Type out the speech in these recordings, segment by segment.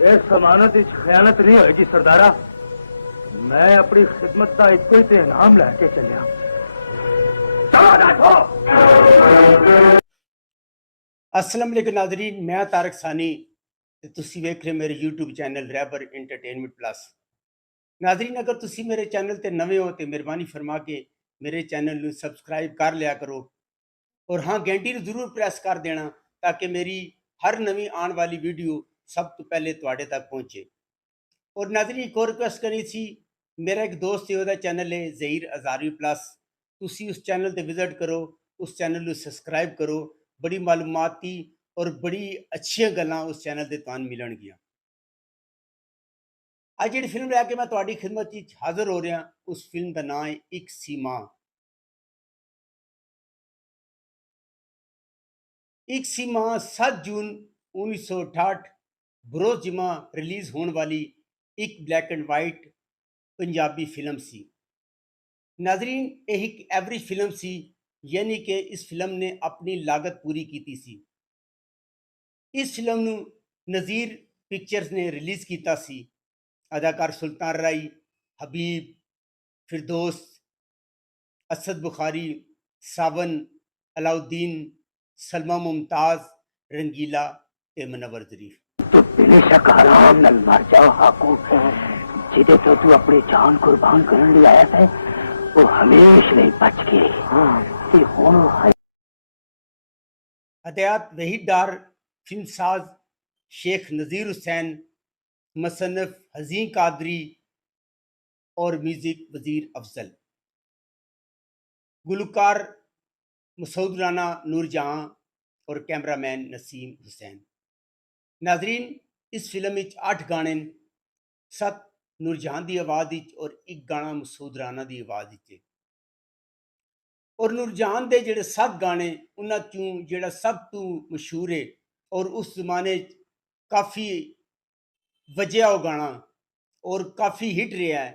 इस जमानत विच खयानत नहीं होगी सरदारा। मैं अपनी खिदमत का इको ही तो इनाम लैके चलिया। अस्सलाम वालेकुम नाज़रीन, मैं तारक सानी ते तुसी वेख रहे मेरे यूट्यूब चैनल रैबर एंटरटेनमेंट प्लस। नाज़रीन, अगर तुसी मेरे चैनल ते नवे हो तो मेहरबानी फरमा के मेरे चैनल नू सबसक्राइब कर लिया करो और हाँ, घंटी नू जरूर प्रेस कर देना ताकि मेरी हर नवी आने वाली वीडियो सब तो पहले तुहाडे तक पहुँचे। और नाज़रीन, एक और रिक्वेस्ट करनी सी, मेरा एक दोस्त है, ਉਹਦਾ चैनल है ज़हीर अज़ारी प्लस। तुसी उस चैनल ते विजिट करो, उस चैनल नू सबसक्राइब करो। बड़ी मालूमाती और बड़ी अच्छियां गल्लां उस चैनल ते तुहानू मिलणगियां। ਅੱਜ ਜਿਹੜੀ ਫਿਲਮ ਲੈ ਕੇ ਮੈਂ ਤੁਹਾਡੀ ਖਿਦਮਤ ਵਿੱਚ ਹਾਜ਼ਰ ਹੋ ਰਿਹਾ, ਉਸ ਫਿਲਮ ਦਾ ਨਾਮ ਹੈ ਇੱਕ ਸੀ ਮਾਂ। ਇੱਕ ਸੀ ਮਾਂ 7 ਜੂਨ 1968 ਬਰੋਜ਼ ਜਿਮਾ ਰਿਲੀਜ਼ ਹੋਣ ਵਾਲੀ ਇੱਕ black and white Punjabi film ਸੀ। ਨਾਜ਼ਰੀਨ, ਇਹ ਇੱਕ ਐਵਰੇਜ ਫਿਲਮ ਸੀ, ਯਾਨੀ ਕਿ ਇਸ ਫਿਲਮ ਨੇ ਆਪਣੀ ਲਾਗਤ ਪੂਰੀ ਕੀਤੀ ਸੀ। ਇਸ ਫਿਲਮ ਨੂੰ ਨਜ਼ੀਰ ਪਿਕਚਰਸ ਨੇ ਰਿਲੀਜ਼ ਕੀਤਾ ਸੀ। अदाकार सुल्तान राई, हबीब, फिरदौस, असद बुखारी, सावन, अलाउद्दीन, सलमा मुमताज़, रंगीला ते मुनव्वर ज़रीफ। तू बेशक हराम नल मर जा हाकू, जिदे तो तू अपनी जान कुर्बान करने लिए आया है वो हमेशा नहीं बच गए। हदायत वहीदार, फिल्मसाज शेख नज़ीर हुसैन, मसन्नफ हज़ीन कादरी और म्यूज़िक वज़ीर अफजल। गुलकार मसूद राना नूरजहां और कैमरामैन नसीम हुसैन। नाजरीन, इस फिल्म में 8 गाने, 7 नूरजहां की आवाज़ और एक गाना मसूद राना की आवाज़ है। और नूरजहां के जोड़े 7 गाने उन्होंने चों जोड़ा सब तो मशहूर है और उस जमाने काफ़ी वजह वो गाना और काफ़ी हिट रहा है,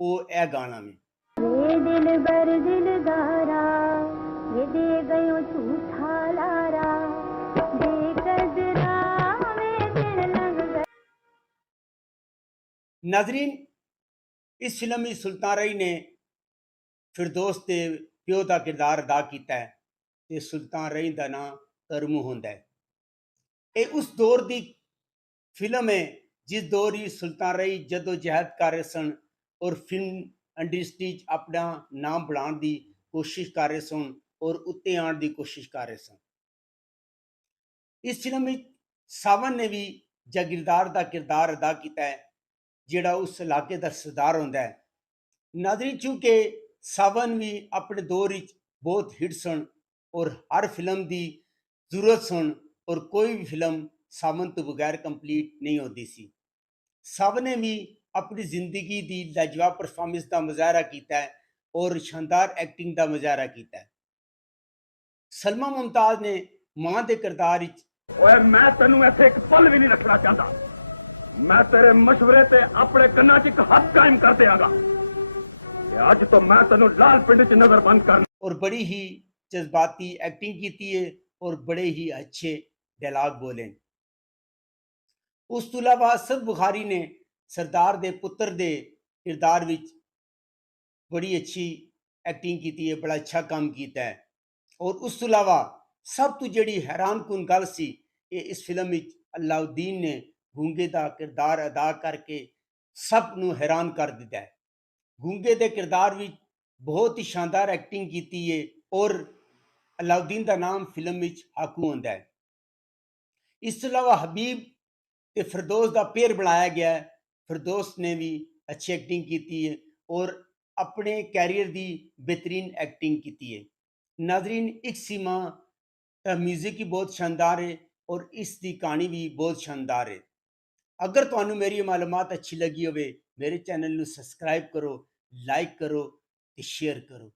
वो ए गाना में। ये दिल बर दिलदारा, ये दे गयो झूठा लारा, बेकदरा में दिल लग गया। नाजरीन, इस फिल्म में सुल्तान राई ने फिरदौस के प्यो का किरदार अदा किया है ते सुल्तान राई का नाम करमू होंदा है। ये उस दौर की फिल्म है जिस दौर ही सुल्तान राई जदोजहद कर रहे सन और फिल्म इंडस्ट्री अपना नाम बनाने की कोशिश कर रहे सन और उत्ते आने की कोशिश कर रहे सन। इस फिल्म में सावन ने भी जागीरदार का किरदार अदा किया है, जिहड़ा उस इलाके का सरदार होंदा है। नाज़रीन, चूंकि सावन भी अपने दौर विच बहुत हिट सन और हर फिल्म की जरूरत सन और कोई भी फिल्म सावन तो बगैर कंप्लीट नहीं होती सी। सावन ने भी अपनी जिंदगी की लाजवाब परफॉर्मेंस का मुजाहरा किया है और शानदार एक्टिंग का मुजाहरा किया है। सलमा मुमताज ने मां के किरदार मैं तेनू इत्थे एक पल भी नहीं रखना चाहता। मैं तेरे मशवरे ते अपने कन्ना च एक हद कायम कर देंगा। अज तो मैं तेनू लाल पिंड च नजर बंद कर। और बड़ी ही जज्बाती एक्टिंग की है और बड़े ही अच्छे डायलॉग बोले। उस तो इलावा असद बुखारी ने सरदार दे पुत्र दे किरदार विच बड़ी अच्छी एक्टिंग की है, बड़ा अच्छा काम किया है। और उस तो इलावा सब तो जिहड़ी हैरान कुन गल सी, ये इस फिल्म में अलाउद्दीन ने गूंगे का किरदार अदा करके सब नू हैरान कर दिता है। गूंगे के किरदार विच बहुत ही शानदार एक्टिंग की है और अलाउद्दीन का नाम फिल्म में हाकू होंदा है। इस तो इलावा हबीब ते फिरदौस का पेयर बनाया गया है। फिरदौस ने भी अच्छी एक्टिंग की है और अपने कैरियर की बेहतरीन एक्टिंग की है। नाजरीन, एक सीमा का म्यूजिक ही बहुत शानदार है और इसकी कहानी भी बहुत शानदार है। अगर तुहानू मेरी मालूमात अच्छी लगी हो, मेरे चैनल को सबसक्राइब करो, लाइक करो, शेयर करो।